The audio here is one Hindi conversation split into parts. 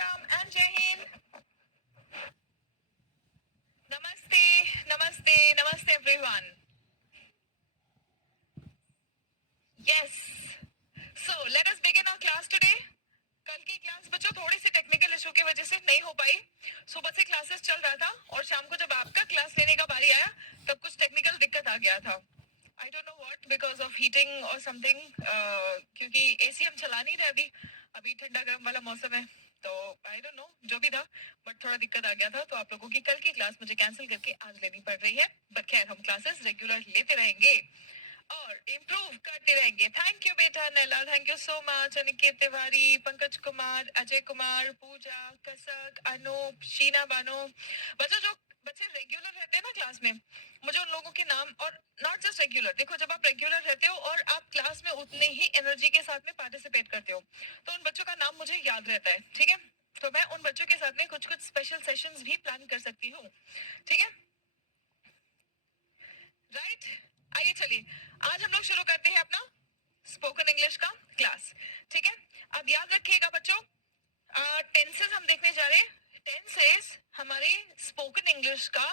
Ram and Jai Hind. Namaste, namaste, namaste everyone. Yes. So let us begin our class today. कल की क्लास बच्चों थोड़ी सी टेक्निकल इशू की वजह से नहीं हो पाई. सुबह से क्लासेस चल रहा था और शाम को जब आपका क्लास लेने का बारी आया तब कुछ टेक्निकल दिक्कत आ गया था. I don't know what because of heating और समथिंग, क्योंकि एसी हम चला नहीं रहे अभी ठंडा गर्म वाला मौसम है. तो आई डोंट नो जो भी था, बट थोड़ा दिक्कत आ गया था. तो आप लोगों की कल की क्लास मुझे कैंसिल करके आज लेनी पड़ रही है. बट खैर हम क्लासेस रेगुलर लेते रहेंगे और इम्प्रूव करते रहेंगे. थैंक यू बेटा Nela, thank you so much. Aniket Tiwari, Pankaj Kumar, Ajay Kumar, Puja, Kasak, Anoop, Sheena Bano. बच्चों जो बच्चे रेगुलर रहते हैं ना क्लास में, मुझे उन लोगों के नाम, और नॉट जस्ट रेगुलर, देखो जब आप रेगुलर रहते हो और आप क्लास में उतने ही एनर्जी के साथ में पार्टिसिपेट करते हो तो उन बच्चों का नाम मुझे याद रहता है. ठीक है, तो मैं उन बच्चों के साथ में कुछ कुछ स्पेशल सेशंस भी प्लान कर सकती हूँ. ठीक है, राइट. आइए चलिए आज हम लोग शुरू करते हैं अपना स्पोकन इंग्लिश का क्लास. ठीक है, अब याद रखिएगा बच्चों, टेंसेस हम देखने जा रहे हैं. टेंसेस हमारे स्पोकन इंग्लिश का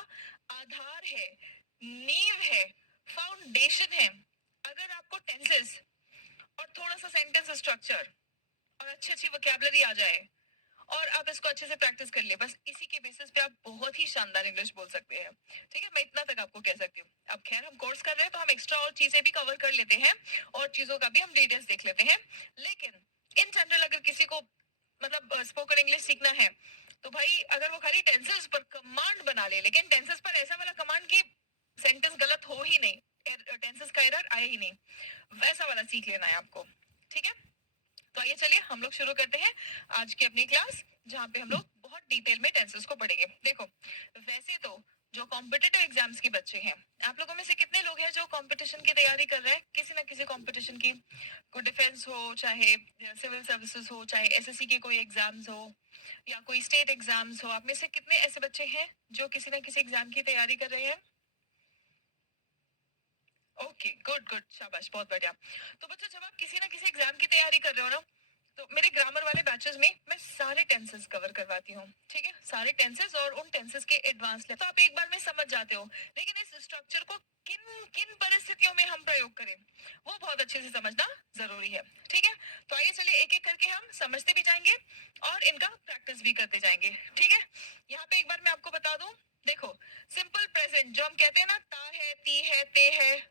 आधार है, नींव है, फाउंडेशन है. अगर आपको टेंसेस और थोड़ा सा सेंटेंस स्ट्रक्चर और अच्छी अच्छी वोकैबुलरी आ जाए और आप इसको अच्छे से प्रैक्टिस कर लिए, बस इसी के बेसिस पे आप बहुत ही शानदार इंग्लिश बोल सकते हैं. ठीक है, मैं इतना तक आपको कह सकती हूँ. अब खैर हम कोर्स कर रहे हैं तो हम एक्स्ट्रा और चीजें भी कवर कर लेते हैं और चीजों का भी हम डिटेल्स देख लेते हैं. लेकिन इन जनरल अगर किसी को मतलब स्पोकन इंग्लिश सीखना है तो भाई अगर वो खाली टेंसेस पर कमांड बना ले, लेकिन टेंसेस पर ऐसा वाला कमांड की सेंटेंस गलत हो ही नहीं, टेंसेस का एरर आए ही नहीं, वैसा वाला सीख लेना है आपको. ठीक है, तो आइए चलिए हम लोग शुरू करते हैं आज की अपनी क्लास, जहाँ पे हम लोग बहुत डिटेल में टेंसेस को पढ़ेंगे. देखो वैसे तो जो कॉम्पिटिटिव एग्जाम्स के बच्चे हैं, आप लोगों में से कितने लोग हैं जो कंपटीशन की तैयारी कर रहे हैं, किसी ना किसी कंपटीशन की, कोई डिफेंस हो, चाहे सिविल सर्विसेज हो, चाहे एसएससी के कोई एग्जाम्स हो या कोई स्टेट एग्जाम्स हो. आप में से कितने ऐसे बच्चे हैं जो किसी ना किसी एग्जाम की तैयारी कर रहे हैं? ओके, गुड गुड, शाबाश, बहुत बढ़िया. तो बच्चों जब आप किसी ना किसी एग्जाम की तैयारी कर रहे हो ना, तो मेरे ग्रामर वाले बैचेस में मैं सारे टेंसेस कवर करवाती हूँ. ठीक है, सारे टेंसेस और उन टेंसेस के एडवांस लेवल, तो आप एक बार में समझ जाते हो. लेकिन इस स्ट्रक्चर को किन किन परिस्थितियों में हम प्रयोग करें वो बहुत अच्छे से समझना जरूरी है. ठीक है, तो आइए चलिए एक एक करके हम समझते भी जाएंगे और इनका प्रैक्टिस भी करते जाएंगे. ठीक है, यहाँ पे एक बार मैं आपको बता दूं. देखो सिंपल प्रेजेंट जो हम कहते हैं ना, ता है, ती है, ते है,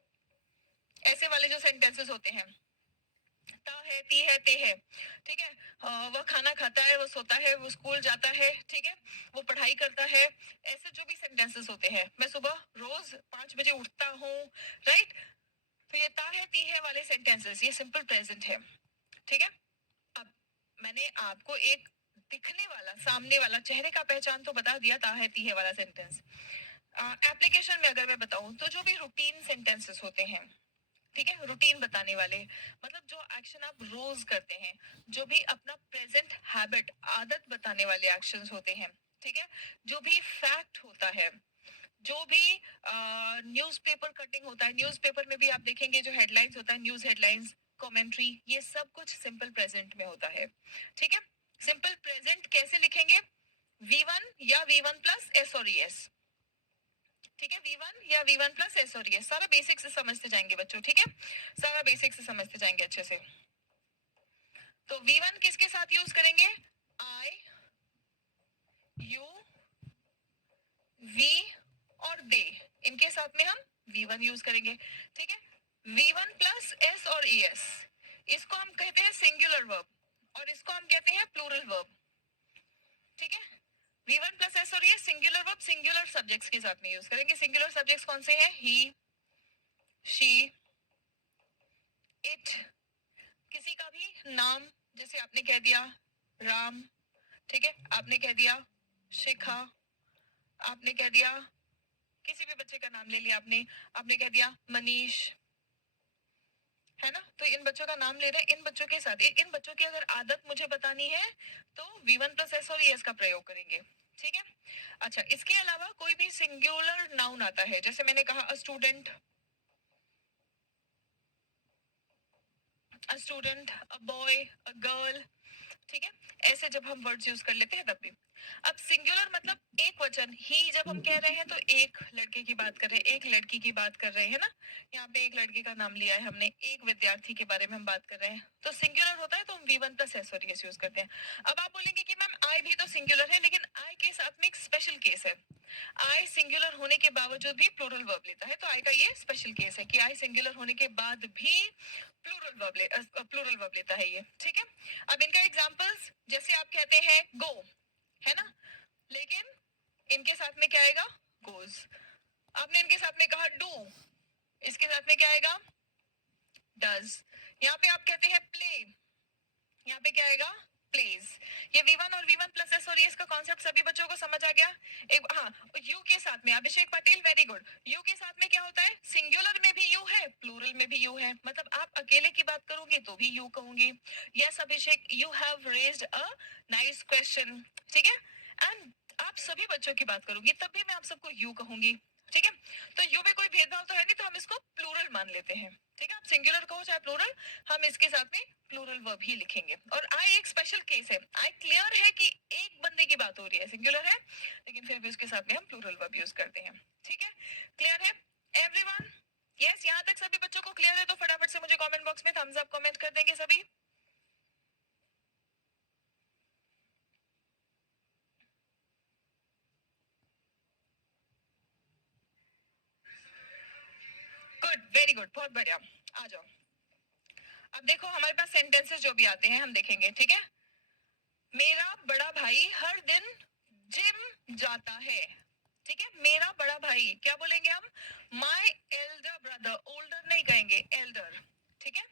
ऐसे वाले जो सेंटेंसेस होते हैं, ता है, ती है, ते है. ठीक है, वह खाना खाता है, वो सोता है, वो स्कूल जाता है. ठीक है, वो पढ़ाई करता है. ऐसे जो भी सेंटेंसेस होते हैं, मैं सुबह रोज 5 बजे उठता हूँ, राइट. तो ये ता है, ती है वाले सेंटेंसेस ये सिंपल प्रेजेंट है. ठीक है, अब मैंने आपको एक दिखने वाला, सामने वाला, चेहरे का पहचान तो बता दिया, ता है, ती है वाला सेंटेंस. एप्लीकेशन में अगर मैं बताऊं तो जो भी रूटीन सेंटेंसेस होते हैं, ठीक है, रूटीन बताने वाले, मतलब जो एक्शन आप रोज करते हैं, जो भी अपना प्रेजेंट हैबिट, आदत बताने वाले एक्शंस होते हैं. ठीक है, जो भी फैक्ट होता है, जो भी न्यूज़पेपर कटिंग होता है, न्यूज़पेपर में भी आप देखेंगे जो हेडलाइंस होता है, न्यूज हेडलाइंस, कमेंट्री, ये सब कुछ सिंपल प्रेजेंट में होता है. ठीक है, सिंपल प्रेजेंट कैसे लिखेंगे? V1 या V1 प्लस एस और एस. ठीक है, V1 या V1 प्लस एस और एस, सारा बेसिक से समझते जाएंगे बच्चों. ठीक है, सारा बेसिक से समझते जाएंगे अच्छे से. तो V1 किसके साथ यूज करेंगे? आई, यू, वी और दे, इनके साथ में हम V1 यूज करेंगे. ठीक है, V1 प्लस एस और एस, इसको हम कहते हैं सिंगुलर वर्ब और इसको हम कहते हैं प्लूरल वर्ब. ठीक है, V1 प्लस एस और S singular verb singular subjects के साथ में यूज करेंगे. सिंगुलर सब्जेक्ट्स कौन से हैं? ही, शी, इट. किसी का भी नाम, जैसे आपने कह दिया राम, ठीक है, आपने कह दिया शिखा, आपने कह दिया, किसी भी बच्चे का नाम ले लिया आपने, आपने कह दिया मनीष, है ना. तो इन बच्चों का नाम ले रहे हैं, इन बच्चों के साथ, इन बच्चों की अगर आदत मुझे बतानी है तो V1 प्लस एस और एस का प्रयोग करेंगे. ठीक है, अच्छा, इसके अलावा कोई भी सिंगुलर नाउन आता है, जैसे मैंने कहा a student, a student, a boy, a girl, ठीक है, ऐसे जब हम वर्ड्स यूज कर लेते हैं तब भी। अब सिंगुलर मतलब एक वचन ही जब हम कह रहे हैं तो एक लड़के की बात कर रहे हैं, एक लड़की की बात कर रहे हैं ना। यहाँ पे एक लड़के का नाम लिया है हमने, एक विद्यार्थी के बारे में हम बात कर रहे हैं, तो सिंगुलर होता है तो हम V1 प्लस एस और एस यूज करते हैं। अब आप बोलेंगे कि मैम आई भी तो सिंगुलर है, लेकिन आई के साथ में एक स्पेशल केस है। आई सिंगुलर होने के बावजूद भी प्लूरल वर्ब लेता है, तो आई का ये स्पेशल केस है कि आई सिंगुलर होने के बाद भी प्लूरल वर्ब लेता है ये। ठीक है, अब इनका एग्जांपल्स, जैसे आप कहते हैं गो, है ना, लेकिन इनके साथ में क्या आएगा? गोज। आपने इनके साथ में कहा डू, इसके साथ में क्या आएगा? डज। यहाँ पे आप कहते हैं प्ले, यहाँ पे क्या आएगा? प्लेज। ये V1 और V1 प्लस एस और एस का कॉन्सेप्ट सभी बच्चों को समझ आ गया? एक हाँ, यू के साथ में अभिषेक पटेल, वेरी गुड। यू के साथ में क्या होता है? सिंगुलर में भी यू है, प्लूरल में भी यू है, मतलब आप अकेले की बात करोगे तो भी यू कहूंगी। Yes Abhishek, you have raised a nice question. ठीक है, एंड आप सभी बच्चों की बात करूंगी तब भी मैं आप सबको यू कहूंगी। ठीक है, तो यू में कोई भेदभाव तो है नहीं, तो हम इसको प्लूरल मान लेते हैं। ठीक है, आप सिंगुलर कहो चाहे प्लूरल, हम इसके साथ में प्लूरल वर्ब ही लिखेंगे। और आई एक स्पेशल केस है। आई क्लियर है कि एक बंदे की बात हो रही है, सिंगुलर है, लेकिन फिर भी उसके साथ में हम प्लूरल वर्ब यूज करते हैं। ठीक है, क्लियर है एवरीवन? यस, यहाँ तक सभी बच्चों को क्लियर है तो फटाफट से मुझे कमेंट बॉक्स में थम्स अप कमेंट कर देंगे सभी। गुड, वेरी गुड, बहुत बढ़िया। आ जाओ, अब देखो हमारे पास सेंटेंसेस जो भी आते हैं हम देखेंगे। ठीक है, मेरा बड़ा भाई हर दिन जिम जाता है। ठीक है, मेरा बड़ा भाई, क्या बोलेंगे हम? माई एल्डर ब्रदर, ओल्डर नहीं कहेंगे, एल्डर। ठीक है,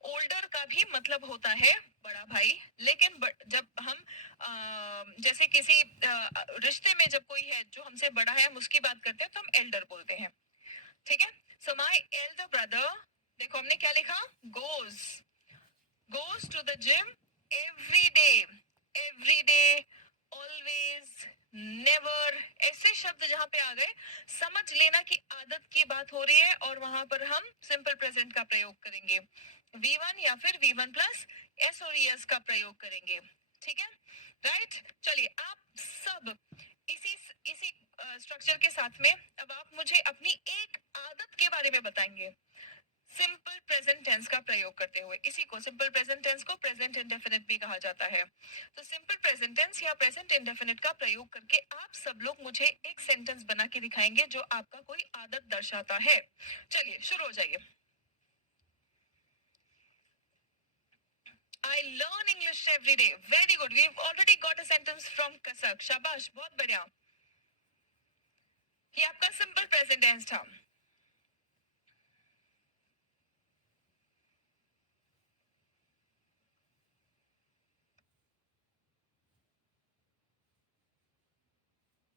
ओल्डर का भी मतलब होता है बड़ा भाई, लेकिन जब हम जैसे किसी रिश्ते में जब कोई है जो हमसे बड़ा है, हम उसकी बात करते हैं तो हम एल्डर बोलते हैं। ठीक है, सो माई एल्डर ब्रदर, देखो हमने क्या लिखा? goes to the gym every day, always, never, ऐसे शब्द जहां पे आ गए, समझ लेना कि आदत की बात हो रही है और वहां पर हम सिंपल प्रेजेंट का प्रयोग करेंगे, V1 या फिर V1 प्लस एस और एस का प्रयोग करेंगे। ठीक है, राइट। चलिए आप सब इसी इसी स्ट्रक्चर के साथ में अब आप मुझे अपनी एक आदत के बारे में बताएंगे, सिंपल प्रेजेंट टेंस का प्रयोग करते हुए। इसी को, सिंपल प्रेजेंट टेंस को प्रेजेंट इंडेफिनिट भी कहा जाता है। तो सिंपल प्रेजेंट टेंस या प्रेजेंट इंडेफिनिट का प्रयोग करके आप सब लोग मुझे एक सेंटेंस बना के दिखाएंगे जो आपका कोई आदत दर्शाता है। चलिए शुरू हो जाइए। I learn English every day. Very good. We've already got a sentence from Kasak. शाबाश, बहुत बढ़िया। ये आपका सिंपल प्रेजेंट टेंस था।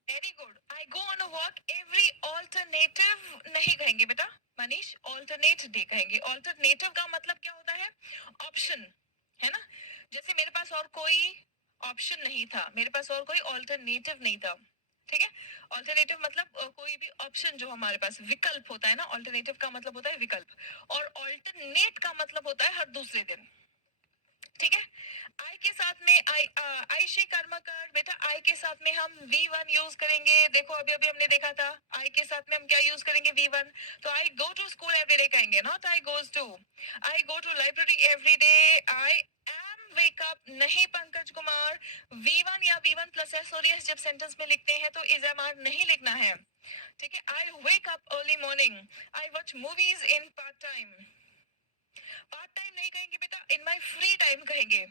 Very good. I go on a walk every alternative नहीं कहेंगे बेटा मनीष, ऑल्टरनेट डे कहेंगे। ऑल्टरनेटिव का मतलब क्या होता है? ऑप्शन, है ना। जैसे मेरे पास और कोई ऑप्शन नहीं था, मेरे पास और कोई ऑल्टरनेटिव नहीं था। ठीक है, ऑल्टरनेटिव मतलब कोई भी ऑप्शन जो हमारे पास विकल्प होता है ना, ऑल्टरनेटिव का मतलब होता है विकल्प। और ऑल्टरनेट का मतलब होता है हर दूसरे दिन। ठीक है, आई के साथ में आईशी कर्मकर, बेटा आई के साथ में हम V1 यूज करेंगे। देखो अभी अभी हमने देखा था आई के साथ में हम क्या यूज करेंगे? V1। तो I go to school every day कहेंगे, not I goes to. I go to library every day, I am wake up नहीं पंकज कुमार। V1 या V1 प्लस एस और एस जब सेंटेंस में लिखते हैं तो इज एम आर नहीं लिखना है। ठीक है, I wake up early morning, I watch movies in part time. Part time नहीं कहेंगे बेटा, इन माय फ्री टाइम कहेंगे।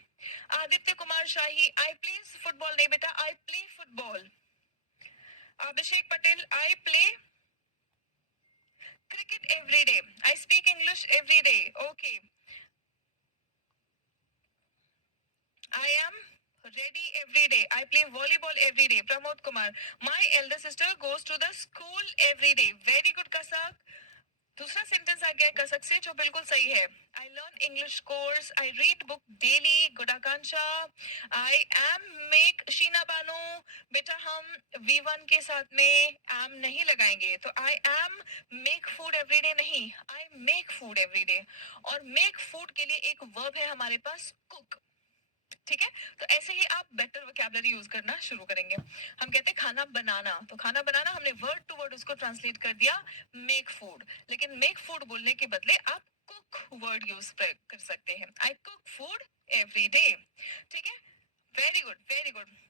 Aditya Kumar Shahi, I play football नहीं बेटा, I play football. Abhishek Patel, I play cricket every day, I speak English every day. Okay, I am ready every day, I play volleyball every day। Pramod Kumar, my elder sister goes to the school every day। very good Kasak। दूसरा सेंटेंस आ गया है कसक से जो बिल्कुल सही है। I learn English course, I read book daily. Good Akanksha. I am make Sheena Bano, बेटा हम V1 के साथ में एम नहीं लगाएंगे, तो I am make food everyday नहीं, आई मेक फूड एवरीडे। और मेक फूड के लिए एक वर्ब है हमारे पास, कुक। ठीक है, तो ऐसे ही आप बेटर वोकैबुलरी यूज करना शुरू करेंगे. हम कहते हैं खाना बनाना, तो खाना बनाना हमने वर्ड टू वर्ड उसको ट्रांसलेट कर दिया मेक फूड, लेकिन मेक फूड बोलने के बदले आप कुक वर्ड यूज कर सकते हैं. I cook food every day. ठीक है, very good, very good.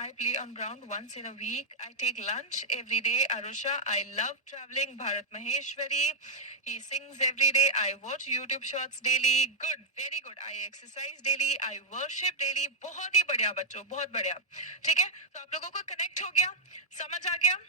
I play on ground once in a week. I take lunch every day. Arusha, I love traveling. Bharat Maheshwari, he sings every day. I watch YouTube shorts daily. Good, very good. I exercise daily. I worship daily. बहुत ही बढ़िया बच्चों, बहुत बढ़िया. ठीक है, तो आप लोगों को कनेक्ट हो गया, समझ आ गया?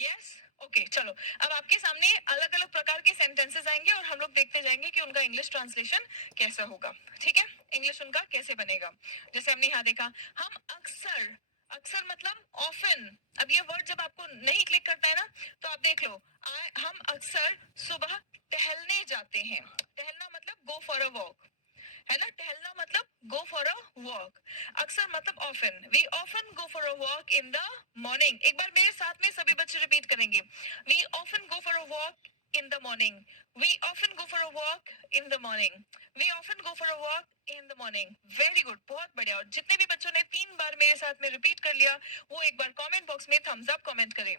यस, ओके, चलो. अब आपके सामने अलग अलग प्रकार के सेंटेंसेस आएंगे और हम लोग देखते जाएंगे कि उनका इंग्लिश ट्रांसलेशन कैसा होगा. ठीक है, इंग्लिश उनका कैसे बनेगा. जैसे हमने यहाँ देखा, हम अक्सर, अक्सर मतलब ऑफन. अब ये वर्ड जब आपको नहीं क्लिक करता है ना, तो आप देख लो, हम अक्सर सुबह टहलने जाते हैं. टहलना मतलब गो फॉर अ वॉक, है ना. टहलना मतलब गो फॉर अ वॉक. अक्सर मतलब often. We often go for a walk in the morning. एक बार मेरे साथ में सभी बच्चे रिपीट करेंगे. वी ऑफन गो फॉर अ वॉक in the morning. We often go for a walk in the morning. We often go for a walk in the morning. Very good, बहुत बढ़िया. और जितने भी बच्चों ने 3 बार मेरे साथ में रिपीट कर लिया, वो एक बार कमेंट बॉक्स में थम्स अप कमेंट करें.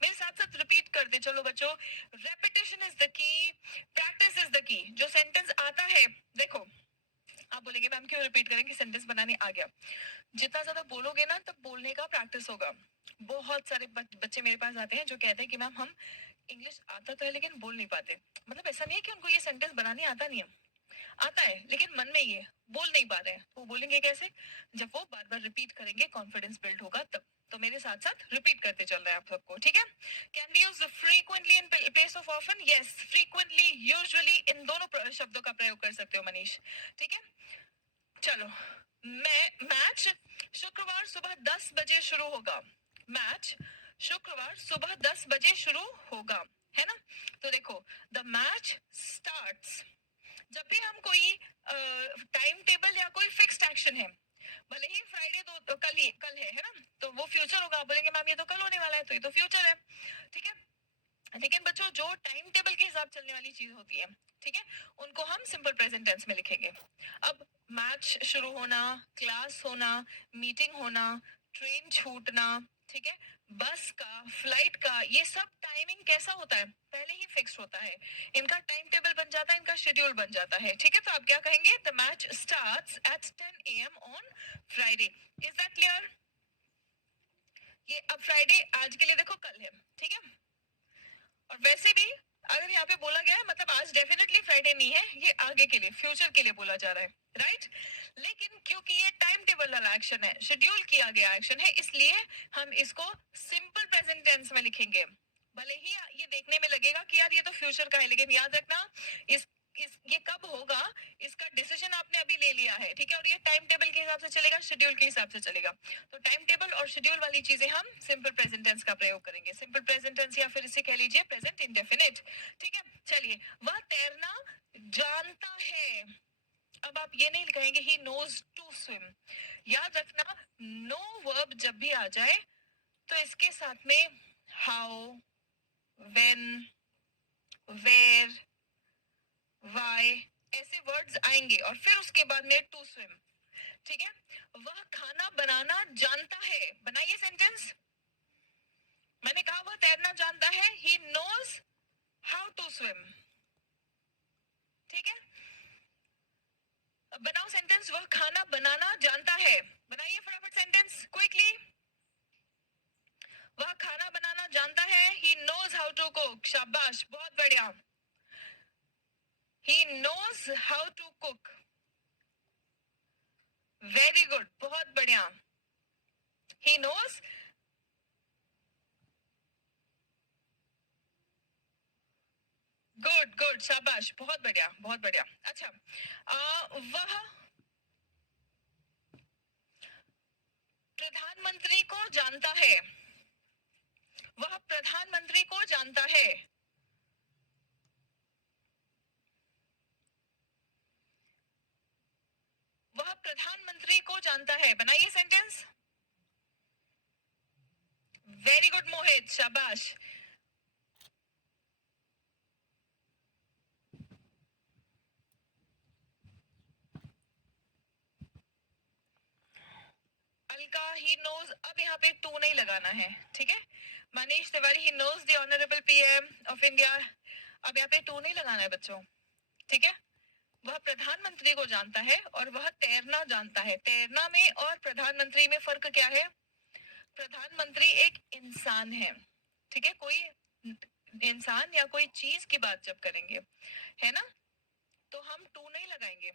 मेरे साथ साथ रिपीट कर दे. चलो बच्चों, repetition is the key, practice is the key. जो सेंटेंस आता है, देखो, आप बोलेंगे मैम क्यों रिपीट करेंगे, सेंटेंस बनाने आ गया. जितना ज्यादा बोलोगे ना, तब बोलने का प्रैक्टिस होगा. बहुत सारे बच्चे मेरे पास आते हैं जो कहते हैं कि मैम हम इंग्लिश आता तो है लेकिन बोल नहीं पाते. मतलब ऐसा नहीं है कि उनको ये सेंटेंस बनाने आता नहीं है, आता है, लेकिन मन में ये बोल नहीं पा रहे हैं. तो बोलेंगे कैसे? जब वो बार बार रिपीट करेंगे, कॉन्फिडेंस बिल्ड होगा तब. तो मेरे साथ साथ रिपीट करते चल रहे हैं आप सबको. ठीक है, can we use frequently in place of often? Yes, frequently, usually, इन दोनों शब्दों का प्रयोग कर सकते हो मनीष. ठीक है, चलो. मैच शुक्रवार सुबह 10 बजे शुरू होगा. मैच शुक्रवार सुबह 10 बजे शुरू होगा, है ना. तो देखो, द मैच स्टार्ट्स. जब भी हम कोई टाइम टेबल या कोई फिक्स्ड एक्शन है, भले ही फ्राइडे तो कल है ना, तो वो फ्यूचर होगा. आप बोलेंगे मैम ये तो कल होने वाला है, तो ये तो फ्यूचर है. ठीक है, लेकिन बच्चों जो टाइम टेबल के हिसाब चलने वाली चीज होती है, ठीक है, उनको हम सिंपल प्रेजेंट टेंस में लिखेंगे. अब मैच शुरू होना, क्लास होना, मीटिंग होना, ट्रेन छूटना, ठीक है, बस का, फ्लाइट का, ये सब टाइमिंग कैसा होता है, पहले ही फिक्स होता है. इनका टाइम टेबल बन जाता है, इनका शेड्यूल बन जाता है. ठीक है, तो आप क्या कहेंगे? The match starts at 10 AM on Friday. Is that clear? ये अब फ्राइडे आज के लिए देखो कल है, ठीक है. और वैसे भी अगर यहाँ पे बोला गया है, मतलब आज डेफिनेटली फ्राइडे नहीं है, ये आगे के लिए, फ्यूचर के लिए बोला जा रहा है, राइट. लेकिन क्योंकि ये टाइम टेबल वाला एक्शन है, शेड्यूल किया गया एक्शन है, इसलिए हम इसको सिंपल प्रेजेंट टेंस में लिखेंगे. भले ही ये देखने में लगेगा कि यार ये तो फ्यूचर का है, लेकिन याद रखना, ये कब होगा, इसका डिसीजन आपने अभी ले लिया है. ठीक है, और ये टाइम टेबल के हिसाब से चलेगा, शेड्यूल के हिसाब से चलेगा. तो टाइम टेबल और शेड्यूल वाली चीजें हम सिंपल प्रेजेंट टेंस का प्रयोग करेंगे. सिंपल प्रेजेंट टेंस या फिर इसे कह लीजिए प्रेजेंट इंडेफिनिट. ठीक है, चलिए. वह तैरना जानता है. अब आप ये नहीं कहेंगे ही नोज टू स्विम. याद रखना, नो वर्ब जब भी आ जाए तो इसके साथ में हाउ, व्हेन, वेयर, वाई, ऐसे वर्ड्स आएंगे और फिर उसके बाद में टू स्विम. ठीक है, वह खाना बनाना जानता है. बनाइए सेंटेंस. मैंने कहा वह तैरना जानता है, he knows how to swim. ठीक है, अब बनाओ सेंटेंस. वह खाना बनाना जानता है. बनाइए फटाफट सेंटेंस क्विकली. वह खाना बनाना जानता है, he knows how to cook. शाबाश, बहुत बढ़िया. He knows how to cook. Very good, बहुत बढ़िया. He knows. गुड गुड, शाबाश, बहुत बढ़िया, बहुत बढ़िया. अच्छा, वह प्रधानमंत्री को जानता है. वह प्रधानमंत्री को जानता है. वह प्रधानमंत्री को जानता है. बनाइए सेंटेंस. वेरी गुड मोहित, शाबाश. हल्का ही नोज, अब यहाँ पे टू नहीं लगाना है, ठीक है। Manish Tiwari he knows the honourable PM of India, अब यहाँ पे टू नहीं लगाना है बच्चों, ठीक है। वह प्रधानमंत्री को जानता है और वह तैरना जानता है। तैरना में और प्रधानमंत्री में फर्क क्या है? प्रधानमंत्री एक इंसान है, ठीक है। कोई इंसान या कोई चीज की बात जब करेंगे, है ना, तो हम टू नहीं लगाएंगे,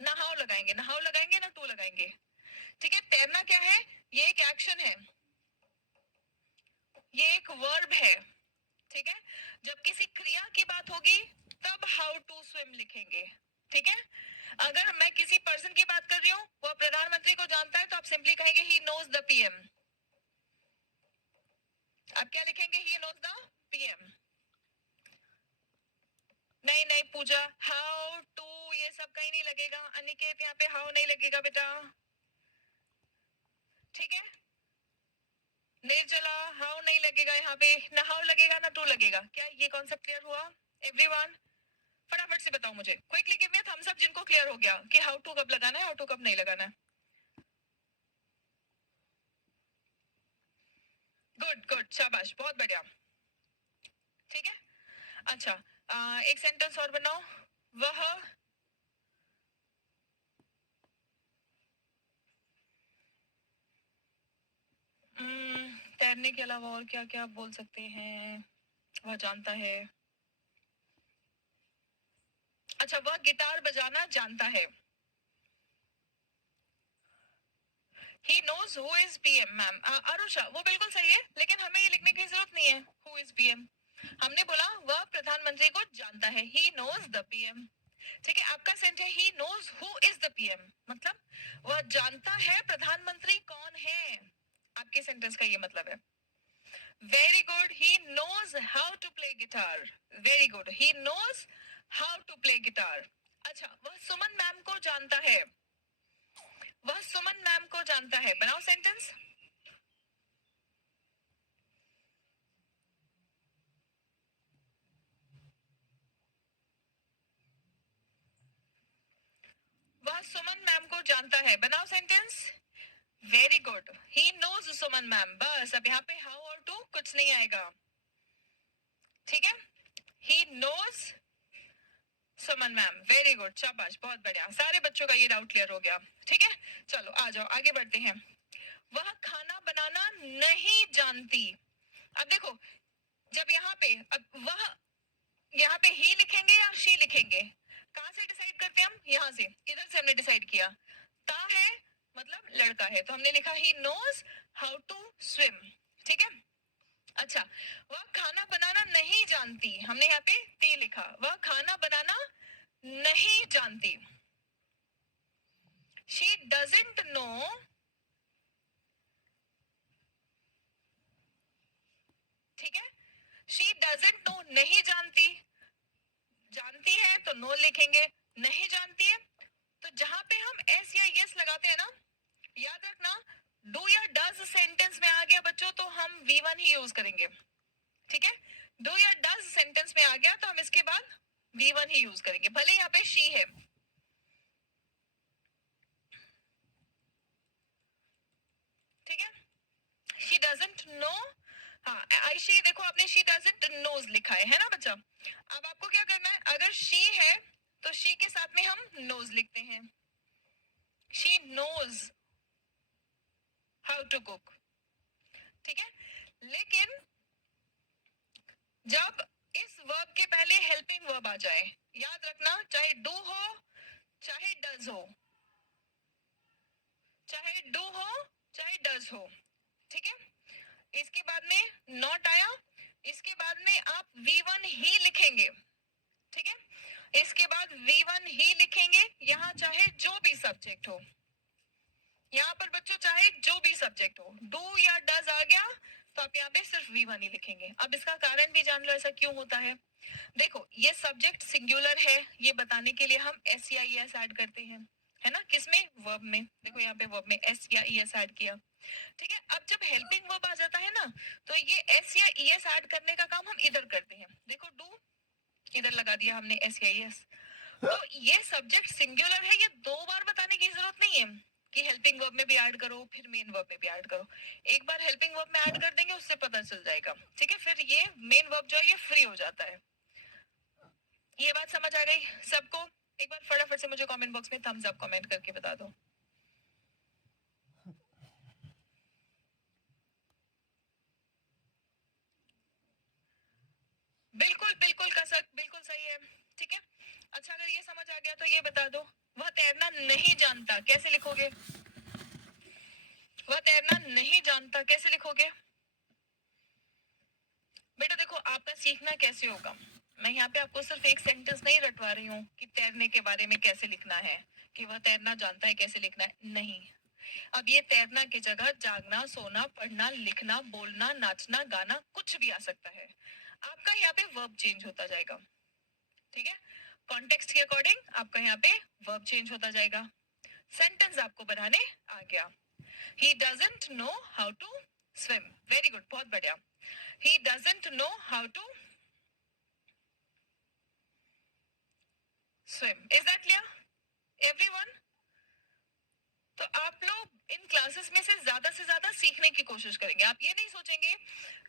ना हाउ लगाएंगे, ना हाउ लगाएंगे ना टू लगाएंगे, ठीक है। तैरना क्या है? ये एक एक्शन है, ये एक वर्ब है, ठीक है। जब किसी क्रिया की बात होगी तब हाउ टू स्विम लिखेंगे, ठीक है। अगर मैं किसी पर्सन की बात कर रही हूँ, वो प्रधानमंत्री को जानता है, तो आप सिंपली कहेंगे ही नोज द पीएम। आप क्या लिखेंगे? He knows the PM. नहीं नहीं पूजा, हाउ टू ये सब कहीं नहीं लगेगा। अनिकेत यहाँ पे हाउ नहीं लगेगा बेटा, ठीक है। निर्जला हाउ नहीं लगेगा यहाँ पे, ना हाउ लगेगा ना टू लगेगा। क्या ये कॉन्सेप्ट क्लियर हुआ एवरीवन? फटाफट से बताओ मुझे, quickly give me a thumbs up जिनको क्लियर हो गया कि हाउ टू कब लगाना है, हाउ टू कब नहीं लगाना है। गुड गुड, शाबाश, बहुत बढ़िया, ठीक है। अच्छा, एक सेंटेंस और बनाओ। वह तैरने के अलावा और क्या क्या बोल सकते हैं? वह जानता है, अच्छा वह गिटार बजाना जानता है। He knows who is PM, ma'am. Arusha वो बिल्कुल सही है, लेकिन हमें ये लिखने की जरूरत नहीं है who is PM। हमने बोला वह प्रधानमंत्री को जानता है, he knows the PM, ठीक है। आपका सेंट है he knows who is the PM, मतलब वह जानता है प्रधानमंत्री कौन है। आपके सेंटेंस का ये मतलब है। Very good, he knows how to play guitar. Very good, he knows how to play guitar. अच्छा, वह सुमन मैम को जानता है। वह सुमन मैम को जानता है, बनाओ सेंटेंस। वह सुमन मैम को जानता है, बनाओ sentence. Very good, he knows Suman ma'am. बस अब यहाँ पे हाउ और टू कुछ नहीं आएगा, ठीक है। He knows Suman ma'am, very good, शाबाश, बहुत बढ़िया। सारे बच्चों का ये डाउट क्लियर हो गया, ठीक है। चलो आ जाओ, आगे बढ़ते हैं। वह खाना बनाना नहीं जानती। अब देखो, जब यहाँ पे अब वह, यहाँ पे ही लिखेंगे या शी लिखेंगे? कहाँ से डिसाइड करते हैं हम? यहाँ से, इधर से हमने डिसाइड किया। ता है मतलब लड़का है, तो हमने लिखा he knows how to swim, ठीक है। अच्छा, वह खाना बनाना नहीं जानती, हमने यहाँ पे टी लिखा। वह खाना बनाना नहीं जानती। शी डजेंट नो, ठीक है। शी डजेंट नो, नहीं जानती। जानती है तो नो लिखेंगे, नहीं जानती है तो जहां पे हम एस या यस लगाते हैं ना, याद रखना, डू या डज सेंटेंस में आ गया बच्चों तो हम V1 ही यूज करेंगे, ठीक है। डू या डज सेंटेंस में आ गया तो हम इसके बाद V1 ही यूज करेंगे, भले यहाँ पे शी है, ठीक है। शी डजंट नो, हाँ आई शी, देखो आपने शी डजंट नोज लिखा है ना बच्चा। अब आपको क्या करना है, अगर शी है तो शी के साथ में हम नोज लिखते हैं। She knows how to cook, ठीक है। लेकिन जब इस वर्ब के पहले हेल्पिंग वर्ब आ जाए, याद रखना, चाहे डू हो चाहे डज हो, चाहे डू हो चाहे डज हो, ठीक है। इसके बाद में नॉट आया, इसके बाद में आप V1 ही लिखेंगे, ठीक है। इसके बाद V1 ही लिखेंगे, यहाँ चाहे जो भी सब्जेक्ट हो, यहाँ पर बच्चों चाहे जो भी सब्जेक्ट हो, डू या डज आ गया तो आप यहाँ पे सिर्फ V1 ही लिखेंगे। अब इसका कारण भी जान लो ऐसा क्यों होता है। देखो, ये सब्जेक्ट सिंगुलर है, ये बताने के लिए हम एस या ई एस ऐड करते हैं, है ना, किसमें? वर्ब में। देखो यहाँ पे वर्ब में एस या ई एस ऐड किया, ठीक है। अब जब हेल्पिंग वर्ब आ जाता है ना, तो ये एस या ई एस ऐड करने का काम हम इधर करते हैं। देखो, डू इधर लगा दिया हमने एस या ई एस, तो ये सब्जेक्ट सिंगुलर है, ये दो बार बताने की जरूरत नहीं है। कि हेल्पिंग वर्ब में भी ऐड करो, फिर मेन वर्ब में भी ऐड करो। एक बार हेल्पिंग वर्ब में ऐड कर देंगे, उससे पता चल जाएगा, ठीक है। फिर ये मेन वर्ब जो है ये फ्री हो जाता है। ये बात समझ आ गई सबको? एक बार फटाफट से मुझे कमेंट बॉक्स में थम्स अप कमेंट करके बता दो। बिल्कुल बिल्कुल कसक, बिल्कुल सही है, ठीक है। अच्छा, अगर ये समझ आ गया तो ये बता दो, वह तैरना नहीं जानता कैसे लिखोगे? वह तैरना नहीं जानता कैसे लिखोगे? बेटा देखो, आपका सीखना कैसे होगा, मैं यहाँ पे आपको सिर्फ एक सेंटेंस नहीं रटवा रही हूँ कि तैरने के बारे में कैसे लिखना है, कि वह तैरना जानता है कैसे लिखना है, नहीं। अब ये तैरना की जगह जागना, सोना, पढ़ना, लिखना, बोलना, नाचना, गाना कुछ भी आ सकता है। आपका यहाँ पे वर्ब चेंज होता जाएगा, ठीक है। कॉन्टेक्स्ट के अकॉर्डिंग आपका यहाँ पे वर्ब चेंज होता जाएगा। सेंटेंस आपको बनाने आ गया। He doesn't know how to swim, very good, बहुत बढ़िया। He doesn't know how to swim, is that clear everyone? तो आप लोग इन क्लासेस में से ज्यादा सीखने की कोशिश करेंगे। आप ये नहीं सोचेंगे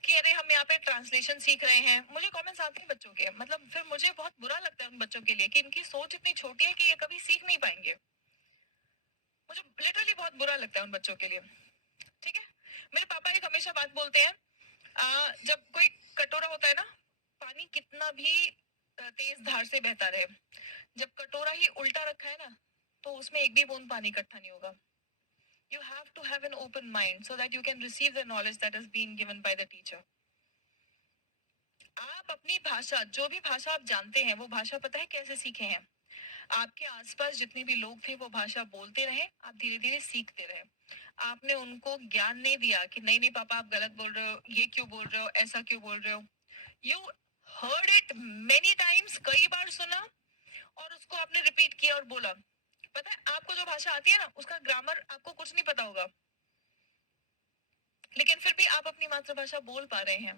कि अरे हम यहाँ पे ट्रांसलेशन सीख रहे हैं। मुझे कमेंट्स आते हैं बच्चों के, मतलब फिर मुझे बहुत बुरा लगता है उन बच्चों के लिए कि इनकी सोच इतनी छोटी है कि ये कभी सीख नहीं पाएंगे। मुझे लिटरली बहुत बुरा लगता है उन बच्चों के लिए, ठीक है। मेरे पापा एक हमेशा बात बोलते हैं, जब कोई कटोरा होता है ना, पानी कितना भी तेज धार से बहता रहे, जब कटोरा ही उल्टा रखा है ना, तो उसमें एक भी बूंद पानी इकट्ठा नहीं होगा। You have to have an open mind so that you can receive the knowledge that is being given by the teacher. आप अपनी भाषा, जो भी भाषा आप जानते हैं, वो भाषा पता है कैसे सीखे हैं? आपके आसपास जितने भी लोग थे वो भाषा बोलते रहे, आप धीरे धीरे सीखते रहे। आपने उनको ज्ञान नहीं दिया कि नहीं नहीं पापा आप गलत बोल रहे हो, ये क्यों बोल रहे हो, ऐसा क्यों बोल रहे हो। You heard it many times, कई बार सुना, और उसको आपने रिपीट किया और बोला। पता है आपको जो भाषा आती है ना, उसका ग्रामर आपको कुछ नहीं पता होगा, लेकिन फिर भी आप अपनी मातृभाषा बोल पा रहे हैं,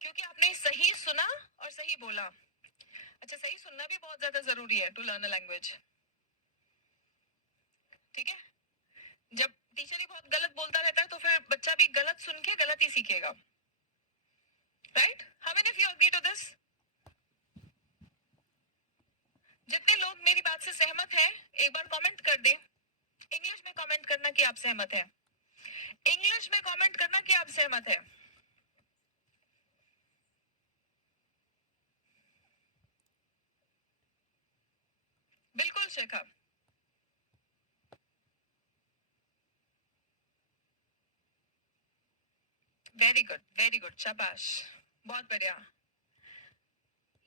क्योंकि आपने सही सुना और सही बोला। अच्छा, सही सुनना भी बहुत ज्यादा जरूरी है टू लर्न अ लैंग्वेज, ठीक है। जब टीचर ही बहुत गलत बोलता रहता है तो फिर बच्चा भी गलत सुन के गलत ही सीखेगा, right? How many of you agree to this? जितने लोग मेरी बात से सहमत हैं, एक बार कमेंट कर दे। इंग्लिश में कमेंट करना कि आप सहमत हैं। इंग्लिश में कमेंट करना कि आप सहमत हैं। बिल्कुल शिखा, वेरी गुड, शाबाश, बहुत बढ़िया।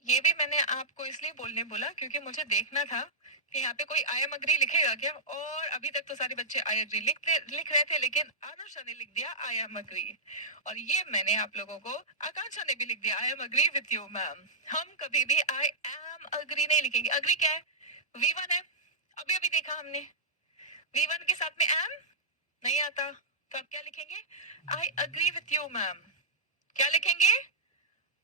ये भी मैंने आपको इसलिए बोलने बोला क्योंकि मुझे देखना था कि यहाँ पे कोई आई एम अग्री लिखेगा क्या, और अभी तक तो सारे बच्चे आई एग्री लिख रहे थे, लेकिन आरुषा ने लिख दिया आई एम अग्री, और ये मैंने आप लोगों को, आकांक्षा ने भी लिख दिया I am agree with you ma'am. हम कभी भी आई एम अग्री नहीं लिखेंगे। अग्री क्या है? V1 है, अभी अभी देखा हमने। V1 के साथ में एम नहीं आता, तो आप क्या लिखेंगे? I agree with you ma'am. क्या लिखेंगे?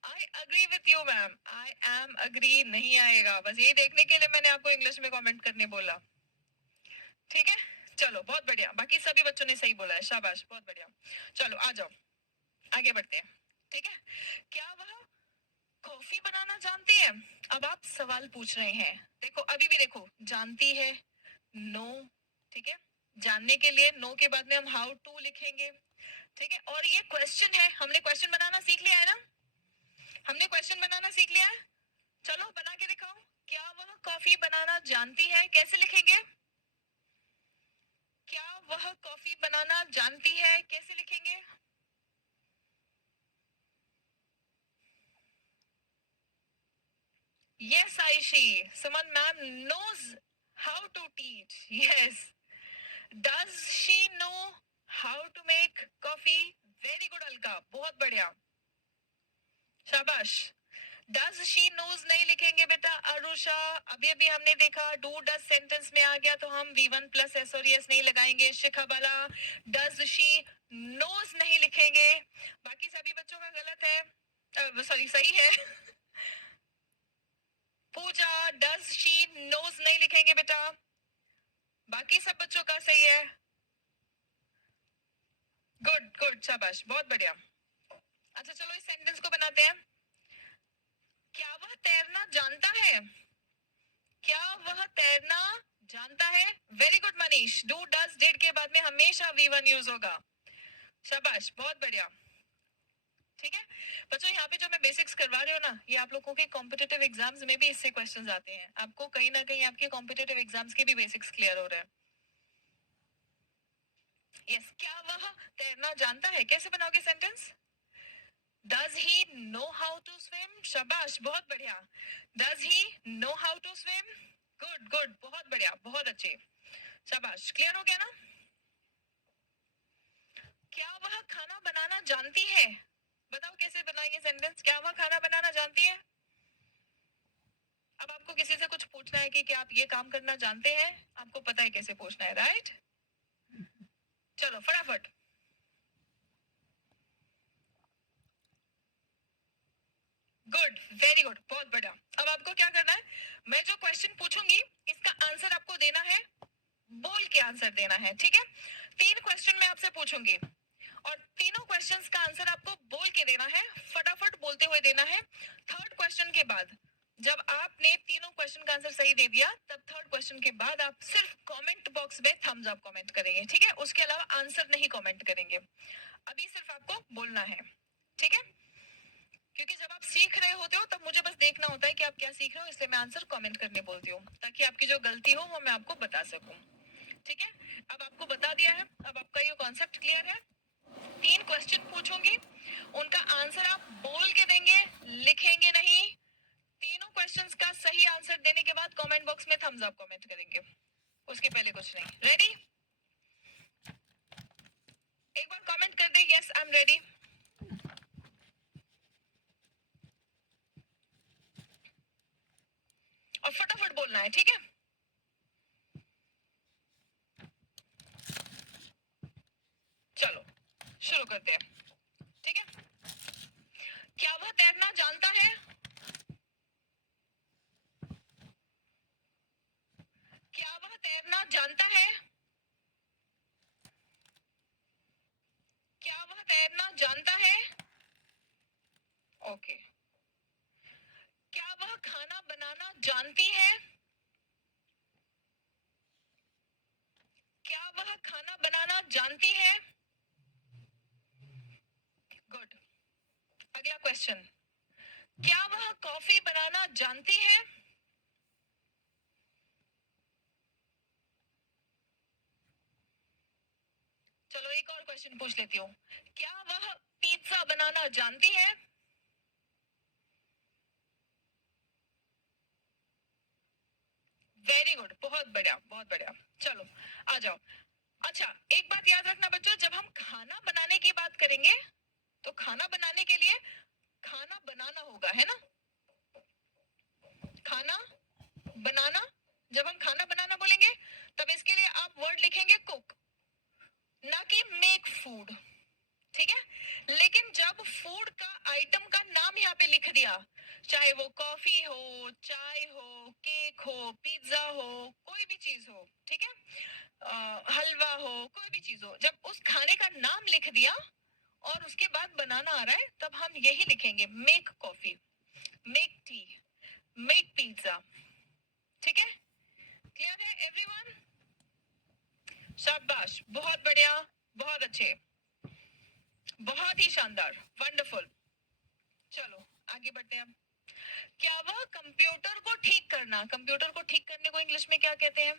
I agree with you ma'am. I am agree नहीं आएगा, बस ये देखने के लिए मैंने आपको इंग्लिश में कमेंट करने बोला, ठीक है। चलो बहुत बढ़िया, बाकी सभी बच्चों ने सही बोला है, शाबाश, बहुत बढ़िया। चलो आ जाओ, आगे बढ़ते हैं, ठीक है। क्या वह कॉफी बनाना जानती है? अब आप सवाल पूछ रहे हैं, देखो अभी भी देखो, जानती है, नो, ठीक है। जानने के लिए नो के बाद में हम हाउ टू लिखेंगे, ठीक है। और ये क्वेश्चन है, हमने क्वेश्चन बनाना सीख लिया है ना, हमने क्वेश्चन बनाना सीख लिया है। चलो बना के दिखाओ। क्या वह कॉफी बनाना जानती है, कैसे लिखेंगे? क्या वह कॉफी बनाना जानती है, कैसे लिखेंगे? Yes, Aishi. Suman ma'am knows how to teach. Yes. Does she know how to make coffee? Very good, Alka. बहुत बढ़िया, शाबाश। डज शी नोज नहीं लिखेंगे बेटा, अरुषा। अभी अभी हमने देखा डू डज सेंटेंस में आ गया तो हम V1 प्लस एस और यस नहीं लगाएंगे। शिखा बाला, डज शी नोज नहीं लिखेंगे। बाकी सभी बच्चों का गलत है, सॉरी सही है। पूजा, डज शी नोज नहीं लिखेंगे बेटा। बाकी सब बच्चों का सही है? गुड गुड, शाबाश, बहुत बढ़िया। अच्छा चलो इस सेंटेंस को बनाते हैं। क्या वह तैरना जानता है? क्या वह तैरना जानता है? Very good Manish. Do does did के बाद में हमेशा V1 यूज होगा। शाबाश, बहुत बढ़िया। ठीक है बच्चों, यहाँ पे जो मैं बेसिक्स करवा रही हूँ ना, ये आप लोगों के कॉम्पिटिटिव एग्जाम्स में भी इससे क्वेश्चंस आते हैं। आपको कहीं ना कहीं आपके कॉम्पिटिटिव एग्जाम्स के भी बेसिक्स क्लियर हो रहे हैं। यस, क्या वह तैरना जानता है? कैसे बनाओगे sentence? Does he know how to swim? शाबाश, बहुत बढ़िया। Does he know how to swim? Good good, बहुत बढ़िया, बहुत अच्छे, शाबाश। क्लियर हो गया ना? क्या वह खाना बनाना जानती है? बताओ कैसे बनाएंगे सेंटेंस? क्या वह खाना बनाना जानती है? अब आपको किसी से कुछ पूछना है कि क्या आप ये काम करना जानते हैं, आपको पता है कैसे पूछना है, राइट? चलो फटाफट। गुड, वेरी गुड, बहुत बढ़िया। अब आपको क्या करना है, मैं जो क्वेश्चन पूछूंगी इसका आंसर आपको देना है, बोल के आंसर देना है। ठीक है, 3 क्वेश्चन मैं आपसे पूछूंगी और तीनों क्वेश्चंस का आंसर आपको बोल के देना है, फटाफट बोलते हुए देना है। थर्ड क्वेश्चन के बाद जब आपने तीनों क्वेश्चन का आंसर सही दे दिया, तब थर्ड क्वेश्चन के बाद आप सिर्फ कमेंट बॉक्स में थम्स अप कमेंट करेंगे। ठीक है, उसके अलावा आंसर नहीं कमेंट करेंगे। अभी सिर्फ आपको बोलना है। ठीक है, क्योंकि जब आप सीख रहे होते हो तब मुझे बस देखना होता है कि आप क्या सीख रहे हो, इसलिए मैं आंसर कमेंट करने बोलती हूँ, ताकि आपकी जो गलती हो वो मैं आपको बता सकूं। ठीक है, अब आपको बता दिया है, अब आपका ये कॉन्सेप्ट क्लियर है। 3 क्वेश्चन पूछूंगी, उनका आंसर आप बोल के देंगे, लिखेंगे नहीं। तीनों क्वेश्चंस का सही आंसर देने के बाद कमेंट बॉक्स में थम्स अप कमेंट करेंगे, उसके पहले कुछ नहीं। रेडी? एक बार कमेंट कर दे, यस आई एम रेडी। और फटाफट बोलना है, ठीक है? चलो शुरू करते हैं। ठीक है, क्या वह तैरना जानता है? क्या वह तैरना जानता है? क्या वह तैरना जानता है? ओके। क्या वह खाना बनाना जानती है? क्या वह खाना बनाना जानती है? गुड। अगला क्वेश्चन, क्या वह कॉफी बनाना जानती है? चलो एक और क्वेश्चन पूछ लेती हूँ, क्या वह पिज्जा बनाना जानती है? वेरी गुड, बहुत बढ़िया, बहुत बढ़िया। चलो आ जाओ। अच्छा एक बात याद रखना बच्चों, जब हम खाना बनाने की बात करेंगे तो खाना बनाने के लिए खाना बनाना होगा, है ना? खाना बनाना, जब हम खाना बनाना बोलेंगे तब इसके लिए आप वर्ड लिखेंगे कुक, ना कि मेक फूड। ठीक है, लेकिन जब फूड का आइटम का नाम यहाँ पे लिख दिया, चाहे वो कॉफी हो, चाय हो, केक हो, पिज्जा हो, कोई भी चीज हो, ठीक है, हलवा हो, कोई भी चीज हो, जब उस खाने का नाम लिख दिया और उसके बाद बनाना आ रहा है, तब हम यही लिखेंगे, make coffee, make tea, make pizza. ठीक है, क्लियर है एवरीवन? शाबाश, बहुत बढ़िया, बहुत अच्छे, बहुत ही शानदार, वंडरफुल। चलो आगे बढ़ते हैं। क्या वह कंप्यूटर को ठीक करना, कंप्यूटर को ठीक करने को इंग्लिश में क्या कहते हैं?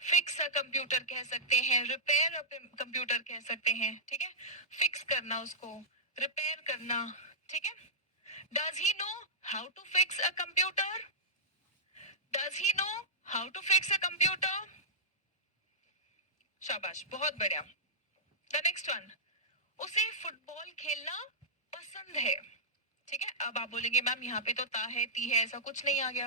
फिक्स अ कंप्यूटर कह सकते हैं, रिपेयर अ कंप्यूटर कह सकते हैं। ठीक है, फिक्स करना उसको, रिपेयर करना। ठीक है, does he know how to fix a computer? Does he know how to fix a computer? शाबाश, बहुत बढ़िया। द नेक्स्ट वन, उसे फुटबॉल खेलना पसंद है। ठीक है, अब आप बोलेंगे मैम यहाँ पे तो ता है, ती है, ऐसा कुछ नहीं आ गया,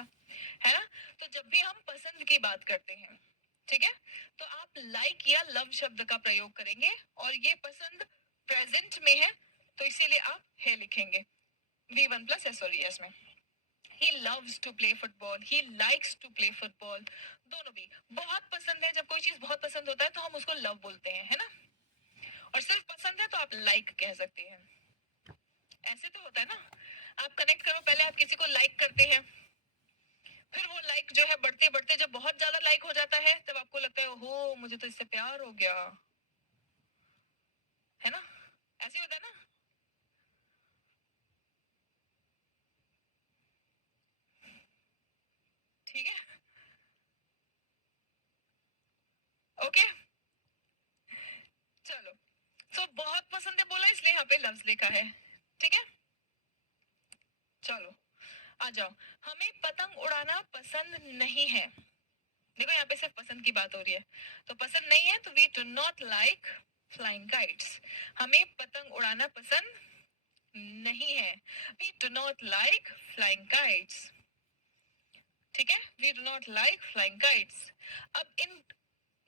है ना? तो जब भी हम पसंद की बात करते हैं, ठीक है, तो आप लाइक या लव शब्द का प्रयोग करेंगे, और ये पसंद प्रेजेंट में है तो इसीलिए आप है लिखेंगे V1 प्लस एस में। He loves to play football, he likes to play football, दोनों भी बहुत पसंद है। जब कोई चीज बहुत पसंद होता है तो हम उसको लव बोलते हैं, है ना। और सिर्फ पसंद है तो आप लाइक कह सकते हैं। ऐसे तो होता है ना, आप कनेक्ट करो, पहले आप किसी को लाइक करते हैं, फिर वो लाइक जो है बढ़ते बढ़ते जब बहुत ज्यादा लाइक हो जाता है तब आपको लगता है ओहो मुझे तो इससे प्यार हो गया, है ना। ऐसे होता है ना। ठीक है, ओके, चलो। सो बहुत पसंद है बोला इसलिए यहाँ पे लव्स लिखा है। ठीक है, चलो आ जाओ। हमें पतंग उड़ाना पसंद नहीं है। देखो यहाँ पे सिर्फ पसंद की बात हो रही है, तो पसंद नहीं है तो we do not like flying kites. हमें पतंग उड़ाना पसंद नहीं है, we do not like flying kites. ठीक है, we do not like flying kites. अब इन